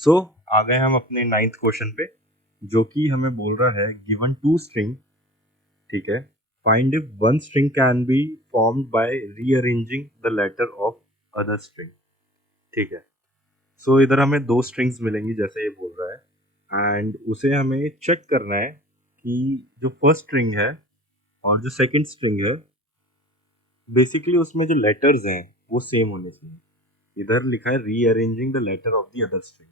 सो आ गए हम अपने 9th क्वेश्चन पे, जो कि हमें बोल रहा है गिवन टू स्ट्रिंग, ठीक है, find if one string can be formed by rearranging the letter of other string. ठीक है, सो इधर हमें दो स्ट्रिंग्स मिलेंगी जैसे ये बोल रहा है, एंड उसे हमें चेक करना है कि जो फर्स्ट स्ट्रिंग है और जो सेकंड स्ट्रिंग है, बेसिकली उसमें जो लेटर्स हैं वो सेम होने चाहिए। इधर लिखा है rearranging the letter of the other string.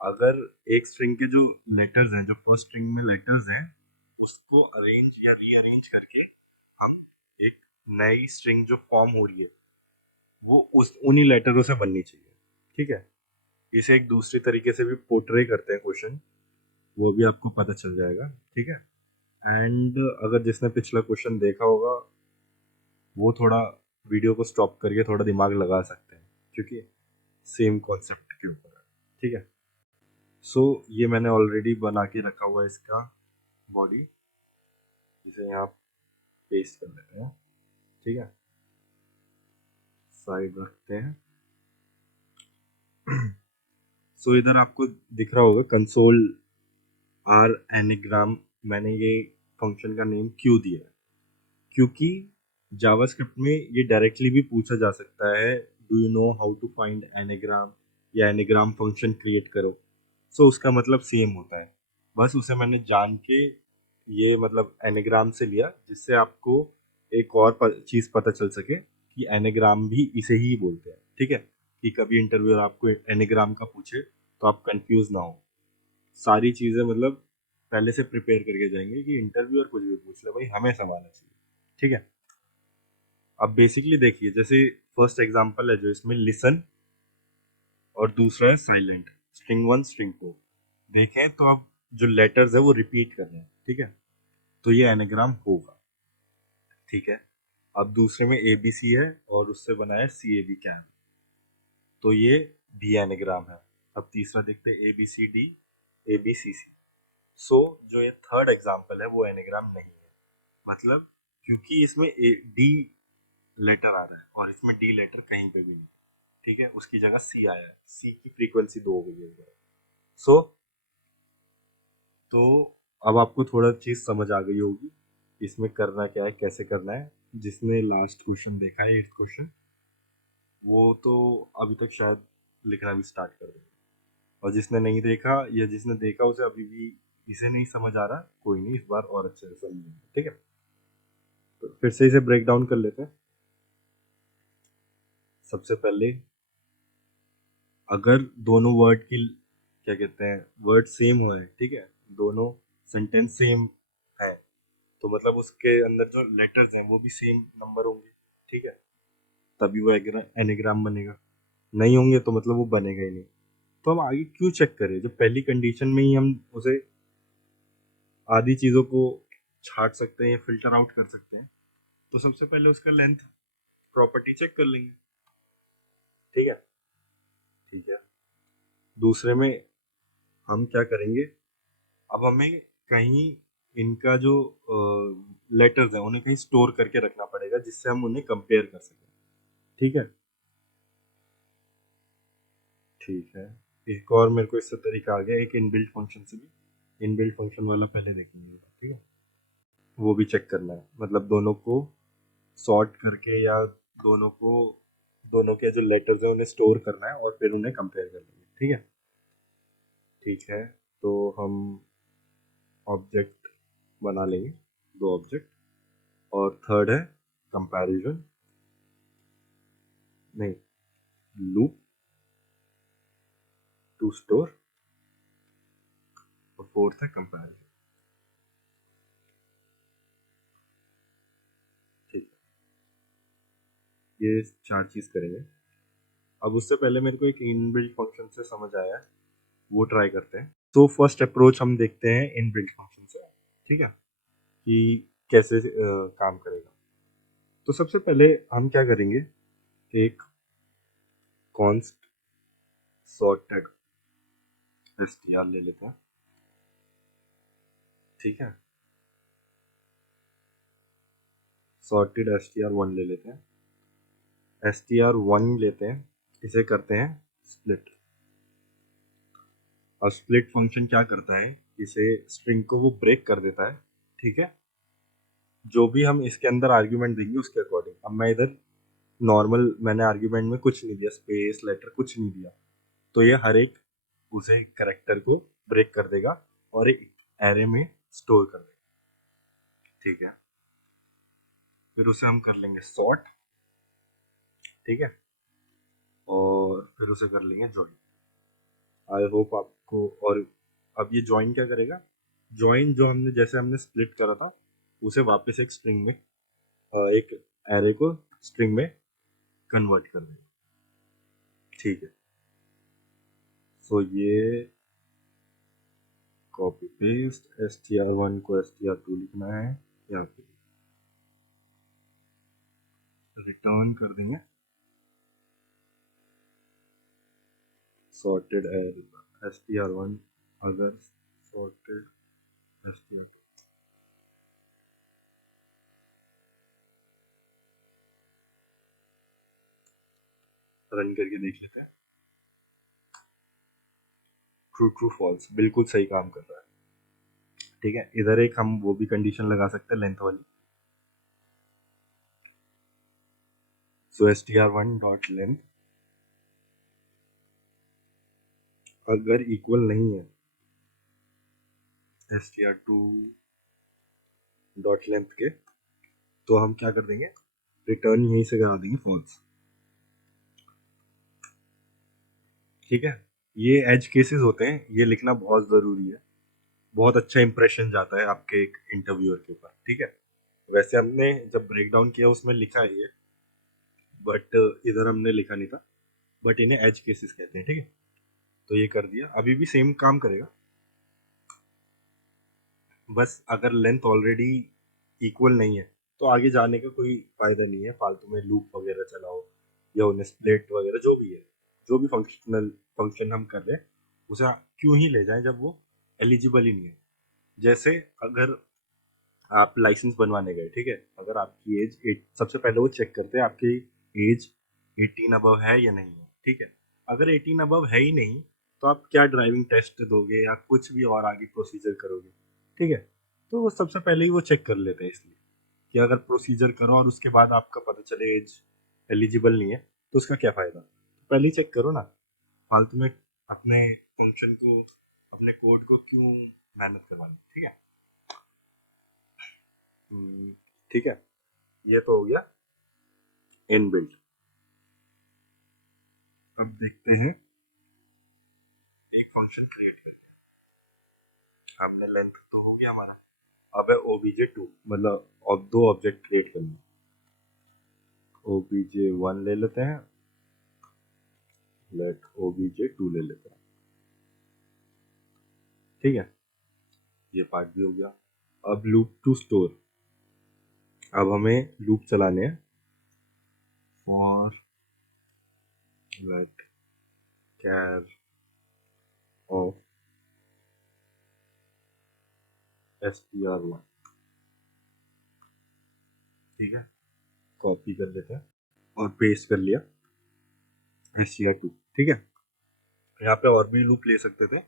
अगर एक स्ट्रिंग के जो लेटर्स हैं, जो फर्स्ट स्ट्रिंग में लेटर्स हैं, उसको अरेंज या रीअरेंज करके हम एक नई स्ट्रिंग जो फॉर्म हो रही है वो उस उन्हीं लेटरों से बननी चाहिए। ठीक है, इसे एक दूसरी तरीके से भी पोर्ट्रे करते हैं क्वेश्चन, वो भी आपको पता चल जाएगा। ठीक है, एंड अगर जिसने पिछला क्वेश्चन देखा होगा वो थोड़ा वीडियो को स्टॉप करके थोड़ा दिमाग लगा सकते हैं, क्योंकि सेम कॉन्सेप्ट के ऊपर है। ठीक है, सो ये मैंने ऑलरेडी बना के रखा हुआ है इसका बॉडी, इसे यहाँ पेस्ट कर लेते हैं। ठीक है, साइड रखते हैं। सो इधर आपको दिख रहा होगा कंसोल आर एनिग्राम, मैंने ये फंक्शन का नेम क्यों दिया है, क्योंकि जावास्क्रिप्ट में ये डायरेक्टली भी पूछा जा सकता है, do you know how to find anagram, या एनिग्राम फंक्शन क्रिएट करो। सो उसका मतलब सेम होता है, बस उसे मैंने जान के ये मतलब एनेग्राम से लिया, जिससे आपको एक और चीज़ पता चल सके कि एनेग्राम भी इसे ही बोलते हैं। ठीक है, कि कभी इंटरव्यूअर आपको एनेग्राम का पूछे तो आप कंफ्यूज ना हो, सारी चीज़ें मतलब पहले से प्रिपेयर करके जाएंगे कि इंटरव्यूअर कुछ भी पूछ ले भाई हमें संभालना चाहिए। ठीक है, अब बेसिकली देखिए, जैसे फर्स्ट एग्जांपल है जो इसमें लिसन, और दूसरा है silent, string one string four. देखें तो अब जो लेटर्स है वो रिपीट कर रहे हैं। ठीक है, तो ये एनाग्राम होगा। ठीक है, अब दूसरे में ए बी सी है और उससे बना है सी ए बी कैम, तो ये बी एनाग्राम है। अब तीसरा देखते हैं A B C D, A B C C. So जो ये थर्ड एग्जाम्पल है वो एनाग्राम नहीं है, मतलब क्योंकि इसमें डी लेटर आ रहा है और इसमें डी लेटर कहीं पे भी नहीं। ठीक है, उसकी जगह सी आया है, सी की फ्रीक्वेंसी दो हो गई है। सो तो अब आपको थोड़ा चीज समझ आ गई होगी इसमें करना क्या है, कैसे करना है। जिसने लास्ट क्वेश्चन देखा है 8th क्वेश्चन, वो तो अभी तक शायद लिखना भी स्टार्ट कर देगा, और जिसने नहीं देखा या जिसने देखा उसे अभी भी इसे नहीं समझ आ रहा, कोई नहीं, इस बार और अच्छे से समझेंगे। ठीक है, तो फिर से इसे ब्रेक डाउन कर लेते हैं। सबसे पहले अगर दोनों वर्ड की क्या कहते हैं वर्ड सेम हो, ठीक है, दोनों सेंटेंस सेम है, तो मतलब उसके अंदर जो लेटर्स हैं वो भी सेम नंबर होंगे। ठीक है, तभी वो एनेग्राम बनेगा, नहीं होंगे तो मतलब वो बनेगा ही नहीं। तो हम आगे क्यों चेक करें जब पहली कंडीशन में ही हम उसे आधी चीज़ों को छाट सकते हैं या फिल्टर आउट कर सकते हैं। तो सबसे पहले उसका लेंथ प्रॉपर्टी चेक कर लेंगे। ठीक है, ठीक है, दूसरे में हम क्या करेंगे, अब हमें कहीं इनका जो लेटर्स हैं उन्हें कहीं स्टोर करके रखना पड़ेगा जिससे हम उन्हें कंपेयर कर सकें। ठीक है, ठीक है, एक और मेरे को इससे तरीका आ गया, एक इनबिल्ट फंक्शन से भी। इनबिल्ट फंक्शन वाला पहले देखेंगे। ठीक है, वो भी चेक करना है, मतलब दोनों को सॉर्ट करके या दोनों को दोनों के जो लेटर्स हैं उन्हें स्टोर करना है और फिर उन्हें कंपेयर कर लेंगे। ठीक है, ठीक है, तो हम ऑब्जेक्ट बना लेंगे, दो ऑब्जेक्ट, और थर्ड है कंपैरिजन, नहीं, लूप टू स्टोर, और फोर्थ है कंपैरिजन। ठीक है, ये चार चीज करेंगे। अब उससे पहले मेरे को एक इनबिल्ट फंक्शन से समझ आया है, वो ट्राई करते हैं। तो फर्स्ट अप्रोच हम देखते हैं इनबिल्ट फंक्शन से। ठीक है, कि कैसे काम करेगा। तो सबसे पहले हम क्या करेंगे, एक कॉन्स्ट सॉर्टेड एसटीआर ले लेते हैं। ठीक है, सॉर्टेड एसटीआर वन ले लेते हैं, एसटीआर वन लेते हैं, इसे करते हैं स्प्लिट। अब स्प्लिट फंक्शन क्या करता है, इसे स्ट्रिंग को वो ब्रेक कर देता है, ठीक है। जो भी हम इसके अंदर आर्ग्यूमेंट देंगे उसके अकॉर्डिंग। अब मैं इधर नॉर्मल मैंने आर्ग्यूमेंट में कुछ नहीं दिया, स्पेस लेटर कुछ नहीं दिया, तो ये हर एक उसे करेक्टर को ब्रेक कर देगा और एक एरे में स्टोर कर देगा, ठीक है। फिर उसे हम कर लेंगे सॉर्ट, ठीक है, और फिर उसे कर लेंगे ज्वाइन। आई होप आपको। और अब ये ज्वाइन क्या करेगा, ज्वाइन जो हमने जैसे हमने स्प्लिट करा था उसे वापस एक स्ट्रिंग में एक एरे को स्ट्रिंग में कन्वर्ट कर देगा, ठीक है। सो ये कॉपी पेस्ट, str1 को str2 लिखना है यहाँ पे, रिटर्न कर देंगे सॉर्टेड एरे str1 अगर सॉर्टेड str2। रन करके देख लेते हैं। ट्रू ट्रू फॉल्स, बिल्कुल सही काम कर रहा है, ठीक है। इधर एक हम वो भी कंडीशन लगा सकते हैं लेंथ वाली। सो str1 डॉट लेंथ अगर इक्वल नहीं है str2 डॉट लेंथ के, तो हम क्या कर देंगे, रिटर्न यहीं से करा देंगे फॉल्स, ठीक है। ये एज केसेस होते हैं, ये लिखना बहुत ज़रूरी है, बहुत अच्छा इंप्रेशन जाता है आपके एक इंटरव्यूअर के ऊपर, ठीक है। वैसे हमने जब ब्रेक डाउन किया उसमें लिखा है ये, बट इधर हमने लिखा नहीं था, बट इन्हें एज केसेस कहते हैं, ठीक है। तो ये कर दिया, अभी भी सेम काम करेगा, बस अगर लेंथ ऑलरेडी इक्वल नहीं है तो आगे जाने का कोई फायदा नहीं है, फालतू में लूप वगैरह चलाओ या उन्हें स्प्लिट वगैरह जो भी है, जो भी फंक्शन हम कर रहे हैं उसे क्यों ही ले जाएं जब वो एलिजिबल ही नहीं है। जैसे अगर आप लाइसेंस बनवाने गए, ठीक है, अगर आपकी एज सबसे पहले वो चेक करते हैं आपकी एज 18 अबव है या नहीं है, ठीक है। अगर 18 अबव है ही नहीं तो आप क्या ड्राइविंग टेस्ट दोगे या कुछ भी और आगे प्रोसीजर करोगे, ठीक है। तो वो सबसे पहले ही वो चेक कर लेते हैं, इसलिए कि अगर प्रोसीजर करो और उसके बाद आपका पता चले एज एलिजिबल नहीं है तो उसका क्या फ़ायदा, तो पहले ही चेक करो ना, फालतू में अपने फंक्शन को अपने कोड को क्यों मेहनत करवानी, ठीक है। ठीक है, ये तो हो गया इनबिल्ट। अब देखते हैं एक फंक्शन क्रिएट करके, हमने लेंथ तो हो गया हमारा, अब है obj2, मतलब अब दो ऑब्जेक्ट क्रिएट करने, obj1 ले लेते हैं, लेट obj2 ले लेते हैं, ठीक है। ये पार्ट भी हो गया। अब लूप टू स्टोर, अब हमें लूप चलाने हैं for late char of str1, ठीक है। कॉपी कर लेते हैं और पेस्ट कर लिया str2, ठीक है। यहाँ पे और भी लूप ले सकते थे,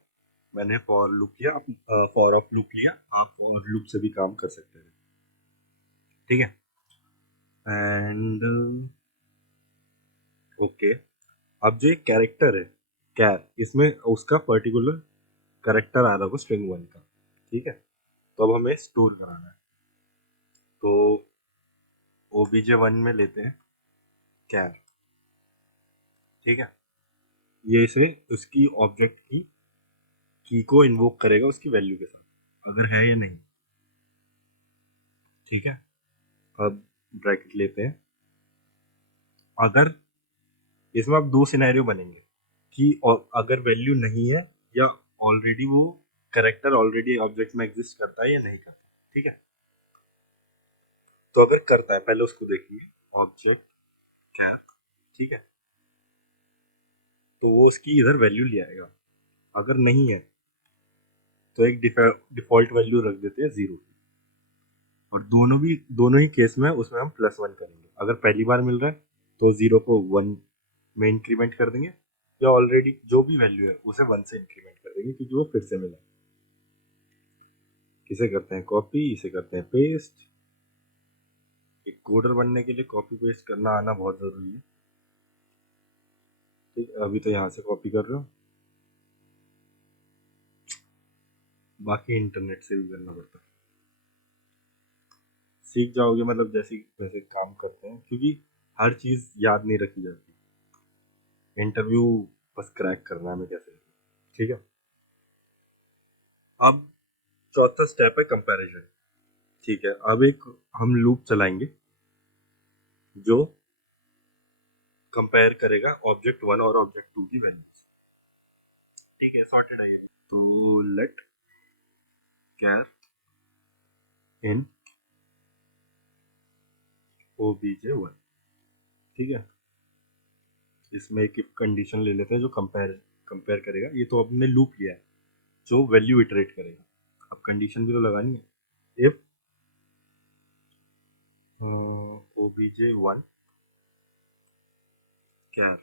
मैंने फॉर लूप लिया, आप फॉर ऑफ लूप लिया, आप फॉर लूप से भी काम कर सकते थे, ठीक है। एंड ओके, अब जो एक कैरेक्टर है कैर, इसमें उसका पर्टिकुलर कैरेक्टर आ रहा होगा स्ट्रिंग 1 का, ठीक है। तो अब हमें स्टोर कराना है, तो obj1 में लेते हैं कैर, ठीक है। ये इसे उसकी ऑब्जेक्ट की को इन्वोक करेगा उसकी वैल्यू के साथ, अगर है या नहीं, ठीक है। अब ब्रैकेट लेते हैं, अगर इसमें अब दो सिनेरियो बनेंगे कि अगर वैल्यू नहीं है या ऑलरेडी वो करेक्टर ऑलरेडी ऑब्जेक्ट में एग्जिस्ट करता है या नहीं करता, ठीक है। तो अगर करता है पहले उसको देखिए, ऑब्जेक्ट कैर, ठीक है, तो वो उसकी इधर वैल्यू ले आएगा। अगर नहीं है तो एक डिफॉल्ट वैल्यू रख देते हैं 0, और दोनों ही केस में उसमें हम +1 करेंगे। अगर पहली बार मिल रहा है तो 0 को 1 में इंक्रीमेंट कर देंगे, या ऑलरेडी जो भी वैल्यू है उसे 1 से इंक्रीमेंट कर देंगे देंगे क्योंकि वो फिर से मिला। इसे करते हैं कॉपी, इसे करते हैं पेस्ट। एक कोडर बनने के लिए कॉपी पेस्ट करना आना बहुत ज़रूरी है। ठीक है, अभी तो यहाँ से कॉपी कर रहे हो, बाकी इंटरनेट से भी करना पड़ता है। सीख जाओगे मतलब जैसे वैसे काम करते हैं, क्योंकि हर चीज़ याद नहीं रखी जाती। इंटरव्यू बस क्रैक करना है हमें कैसे। ठीक है, अब चौथा स्टेप है कंपैरिजन। ठीक है, अब एक हम लूप चलाएंगे जो कंपेयर करेगा ऑब्जेक्ट 1 और ऑब्जेक्ट 2 की वैल्यूज। ठीक है, सॉर्टेड है ये। तो लेट कैर इन obj1। ठीक है, इसमें एक कंडीशन ले लेते हैं जो कंपेयर कंपेयर करेगा। ये तो हमने लूप लिया है जो वैल्यू इटरेट करेगा। अब कंडीशन भी तो लगानी है। If obj1 char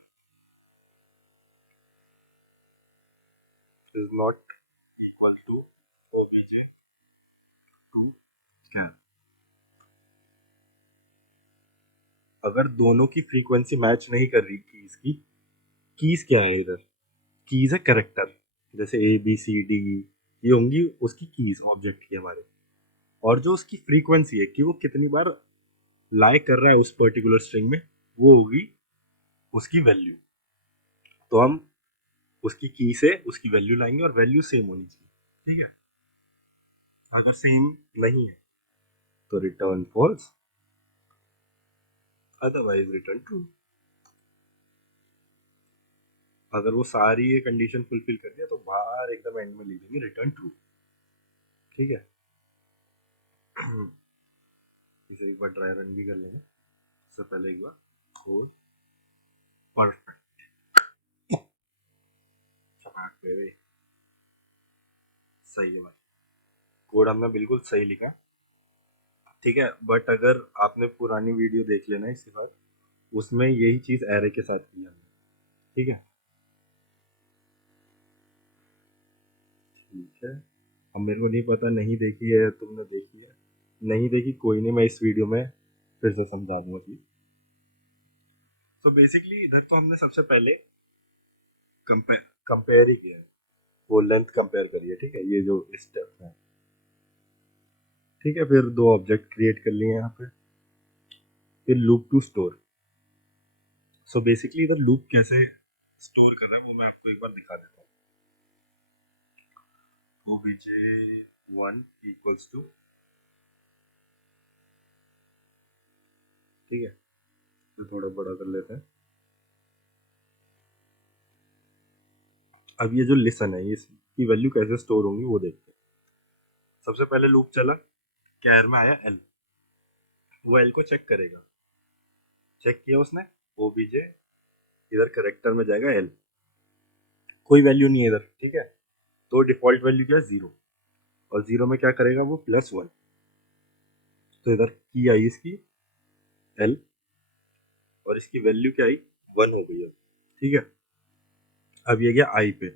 is not equal to obj2 char, अगर दोनों की फ्रीक्वेंसी मैच नहीं कर रही कीज क्या है इधर? कीज है कैरेक्टर, जैसे ए बी सी डी, ये होंगी उसकी कीज ऑब्जेक्ट की हमारे। और जो उसकी फ्रीक्वेंसी है कि वो कितनी बार लाई कर रहा है उस पर्टिकुलर स्ट्रिंग में, वो होगी उसकी वैल्यू। तो हम उसकी की से उसकी वैल्यू लाएंगे और वैल्यू सेम होनी चाहिए। ठीक है, अगर सेम नहीं है तो return false, otherwise return true. अगर वो सारी ये कंडीशन फुलफिल कर दिया तो बाहर एकदम एंड में लिख देंगे रिटर्न ट्रू। ठीक है, इसे एक बार ड्राई रन भी कर लेंगे। सबसे पहले एक बार कोड परफेक्ट चपाट पे वे सही है भाई, कोड हमने बिल्कुल सही लिखा। ठीक है, बट अगर आपने पुरानी वीडियो देख लेना इसके बाद, उसमें यही चीज एरे के साथ की हमने। ठीक है, ठीक है। अब मेरे को नहीं पता नहीं देखी है तुमने देखी है, नहीं देखी कोई नहीं, मैं इस वीडियो में फिर से समझा दूंगा चीज। तो बेसिकली इधर तो हमने सबसे पहले कंपेयर कंपेयर ही किया है, वो लेंथ कंपेयर करिए। ठीक है, ये जो स्टेप है। ठीक है, फिर दो ऑब्जेक्ट क्रिएट कर लिए यहाँ पे। फिर loop to store. So basically इधर लूप कैसे स्टोर कर रहा है वो मैं आपको एक बार दिखा देता हूँ। obj1 इक्वल्स टू, ठीक है, तो थोड़ा बड़ा कर लेते हैं। अब ये जो लिसन है इसकी वैल्यू कैसे स्टोर होंगी वो देखते हैं। सबसे पहले लूप चला, कैर में आया एल, वो एल को चेक करेगा। चेक किया उसने, obj इधर करेक्टर में जाएगा एल, कोई वैल्यू नहीं है इधर। ठीक है, तो डिफॉल्ट वैल्यू क्या है? 0। और 0 में क्या करेगा वो? +1। तो इधर की आई इसकी एल, और इसकी वैल्यू क्या आई? 1 हो गई अब। ठीक है, अब ये गया आई पे,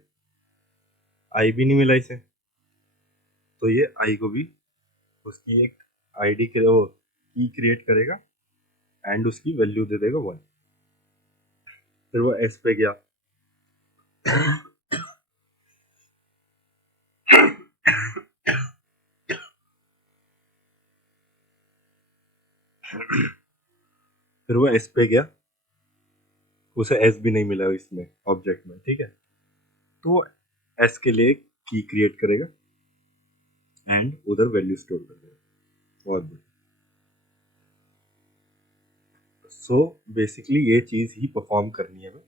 आई भी नहीं मिला इसे, तो ये आई को भी उसकी एक आईडी वो की क्रिएट करेगा एंड उसकी वैल्यू दे देगा 1। फिर वो एस पे गया, फिर वो एस पे गया, उसे एस भी नहीं मिला इसमें ऑब्जेक्ट में। ठीक है, तो एस के लिए की क्रिएट करेगा एंड उधर वैल्यू स्टोर कर देगा। बहुत बढ़िया। सो बेसिकली ये चीज ही परफॉर्म करनी है हमें।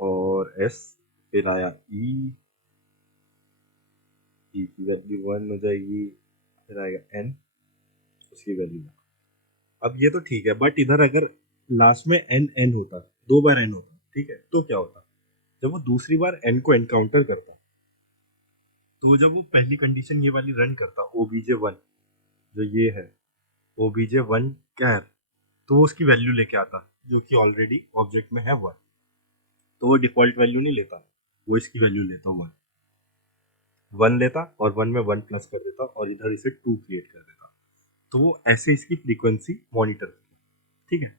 और एस, फिर आया ई, ई की वैल्यू 1 हो जाएगी, फिर आएगा एन, उसकी वैल्यू। अब ये तो ठीक है, बट इधर अगर लास्ट में एन एन होता, दो बार एन होता, ठीक है, तो क्या होता? जब वो दूसरी बार एन को एनकाउंटर करता, तो जब वो पहली कंडीशन ये वाली रन करता obj1, जो ये है obj1 कैर, तो वो उसकी वैल्यू लेके आता जो कि ऑलरेडी ऑब्जेक्ट में है 1। तो वो डिफॉल्ट वैल्यू नहीं लेता, वो इसकी वैल्यू लेता 1 लेता और 1 में 1 प्लस कर देता और इधर इसे 2 क्रिएट कर देता। तो वो ऐसे इसकी फ्रीक्वेंसी मॉनिटर की, ठीक है।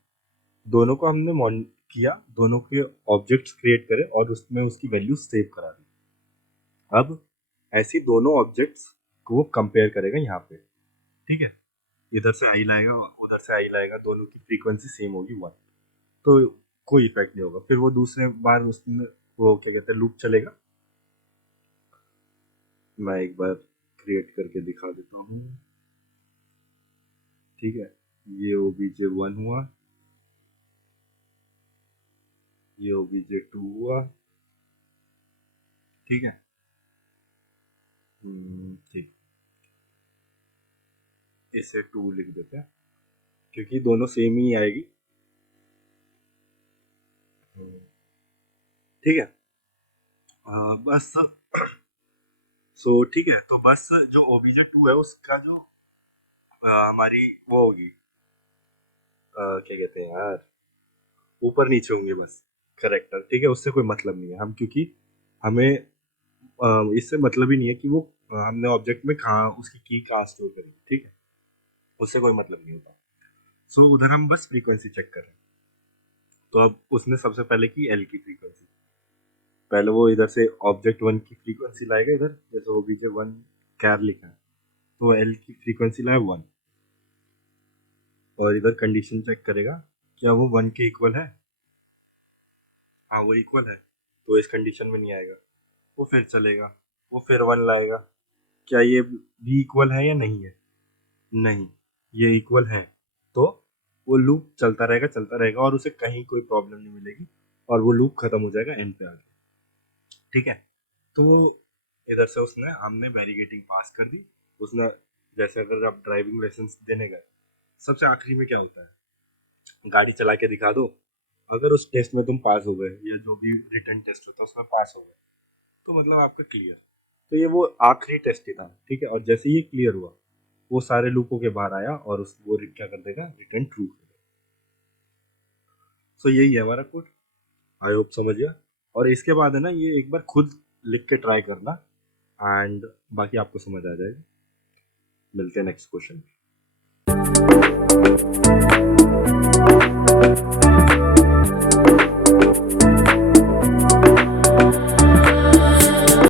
दोनों को हमने किया, दोनों के ऑब्जेक्ट्स क्रिएट करे और उसमें उसकी वैल्यू सेव करा दी। अब ऐसी दोनों ऑब्जेक्ट्स को कंपेयर करेगा यहाँ पे, ठीक है। इधर से आई लाएगा, उधर से आई लाएगा, दोनों की फ्रीक्वेंसी सेम होगी 1, तो कोई इफेक्ट नहीं होगा। फिर वो दूसरे बार उसमें वो क्या कहते हैं लूप चलेगा। मैं एक बार क्रिएट करके दिखा देता हूँ, ठीक है। ये obj1 हुआ, ये obj2 हुआ, ठीक है। ठीक, इसे 2 लिख देते हैं क्योंकि दोनों सेम ही आएगी, ठीक है। बस सो ठीक है, तो बस जो obj2 है उसका जो हमारी वो होगी, क्या कहते हैं यार, ऊपर नीचे होंगे बस करेक्टर, ठीक है। उससे कोई मतलब नहीं है हम, क्योंकि हमें इससे मतलब ही नहीं है कि वो हमने ऑब्जेक्ट में कहाँ उसकी की कहाँ स्टोर करी, ठीक है। उससे कोई मतलब नहीं होता। सो उधर हम बस फ्रीक्वेंसी चेक कर रहे हैं। तो अब उसने सबसे पहले की एल की फ्रीक्वेंसी, पहले वो इधर से ऑब्जेक्ट 1 की फ्रीक्वेंसी लाएगा, इधर जैसे obj1 कैर लिखा है तो एल की फ्रीक्वेंसी लाए 1, और इधर कंडीशन चेक करेगा क्या वो 1 के इक्वल है। हाँ वो इक्वल है, तो इस कंडीशन में नहीं आएगा। वो फिर चलेगा, वो फिर 1 लाएगा, क्या ये भी इक्वल है या नहीं है, नहीं ये इक्वल है, तो वो लूप चलता रहेगा और उसे कहीं कोई प्रॉब्लम नहीं मिलेगी और वो लूप खत्म हो जाएगा एंड पे आके, ठीक है। तो इधर से हमने वेरीगेटिंग पास कर दी। उसने जैसे अगर आप ड्राइविंग लाइसेंस देने गए, सबसे आखिरी में क्या होता है, गाड़ी चला के दिखा दो, अगर उस टेस्ट में तुम पास हो गए या जो भी रिटन टेस्ट होता है उसमें पास हो गए तो मतलब आपका क्लियर। तो ये वो आखिरी टेस्ट ही था, ठीक है। और जैसे ये क्लियर हुआ वो सारे लूपों के बाहर आया और वो क्या कर देगा, रिटर्न ट्रू कर देगा। सो यही है हमारा कोड, आई होप समझ गया। और इसके बाद है ना, ये एक बार खुद लिख के ट्राई करना एंड बाकी आपको समझ आ जाएगा। मिलते हैं नेक्स्ट क्वेश्चन में।